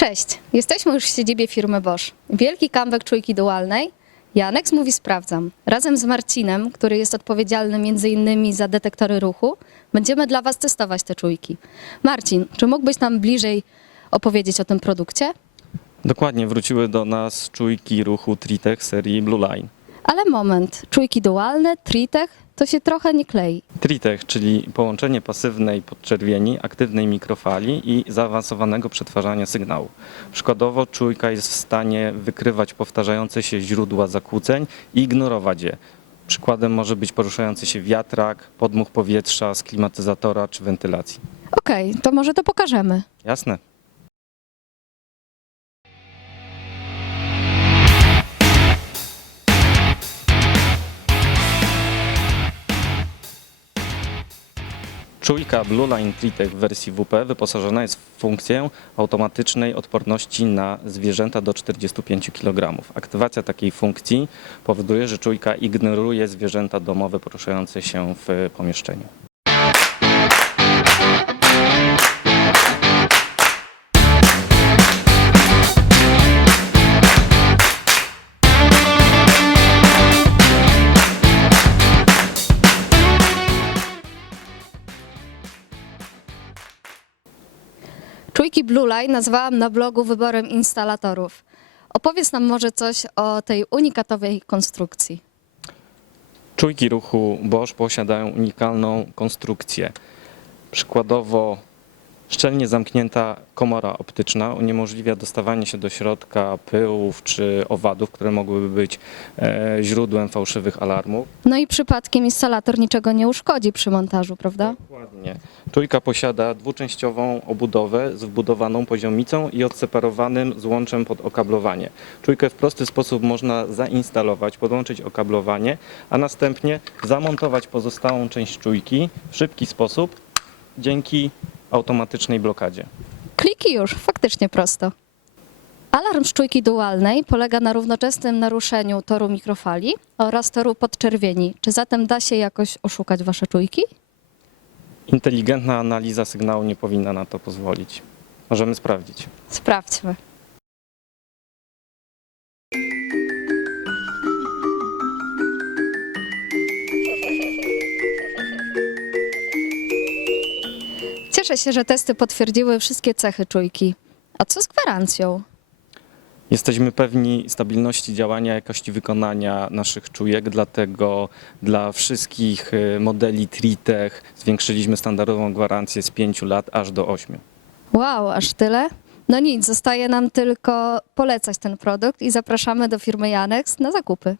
Cześć, jesteśmy już w siedzibie firmy Bosch. Wielki comeback czujki dualnej. Janek mówi sprawdzam. Razem z Marcinem, który jest odpowiedzialny innymi za detektory ruchu, będziemy dla Was testować te czujki. Marcin, czy mógłbyś nam bliżej opowiedzieć o tym produkcie? Dokładnie, wróciły do nas czujki ruchu Tritech serii Blue Line. Ale moment, czujki dualne, Tritech, to się trochę nie klei. Tritech, czyli połączenie pasywnej podczerwieni, aktywnej mikrofali i zaawansowanego przetwarzania sygnału. Przykładowo czujka jest w stanie wykrywać powtarzające się źródła zakłóceń i ignorować je. Przykładem może być poruszający się wiatrak, podmuch powietrza z klimatyzatora czy wentylacji. Okej, to może to pokażemy. Jasne? Czujka Blue Line Tritech w wersji WP wyposażona jest w funkcję automatycznej odporności na zwierzęta do 45 kg. Aktywacja takiej funkcji powoduje, że czujka ignoruje zwierzęta domowe poruszające się w pomieszczeniu. Czujki Blue Line nazwałam na blogu wyborem instalatorów. Opowiedz nam może coś o tej unikatowej konstrukcji. Czujki ruchu Bosch posiadają unikalną konstrukcję. Przykładowo szczelnie zamknięta komora optyczna uniemożliwia dostawanie się do środka pyłów czy owadów, które mogłyby być e, źródłem fałszywych alarmów. No i przypadkiem instalator niczego nie uszkodzi przy montażu, prawda? Dokładnie. Czujka posiada dwuczęściową obudowę z wbudowaną poziomicą i odseparowanym złączem pod okablowanie. Czujkę w prosty sposób można zainstalować, podłączyć okablowanie, a następnie zamontować pozostałą część czujki w szybki sposób dzięki automatycznej blokadzie. Kliki już, faktycznie prosto. Alarm z czujki dualnej polega na równoczesnym naruszeniu toru mikrofali oraz toru podczerwieni. Czy zatem da się jakoś oszukać wasze czujki? Inteligentna analiza sygnału nie powinna na to pozwolić. Możemy sprawdzić. Sprawdźmy. Cieszę się, że testy potwierdziły wszystkie cechy czujki. A co z gwarancją? Jesteśmy pewni stabilności działania, jakości wykonania naszych czujek, dlatego dla wszystkich y, modeli Tritech zwiększyliśmy standardową gwarancję z 5 lat aż do 8. Wow, aż tyle? No nic, zostaje nam tylko polecać ten produkt i zapraszamy do firmy Janex na zakupy.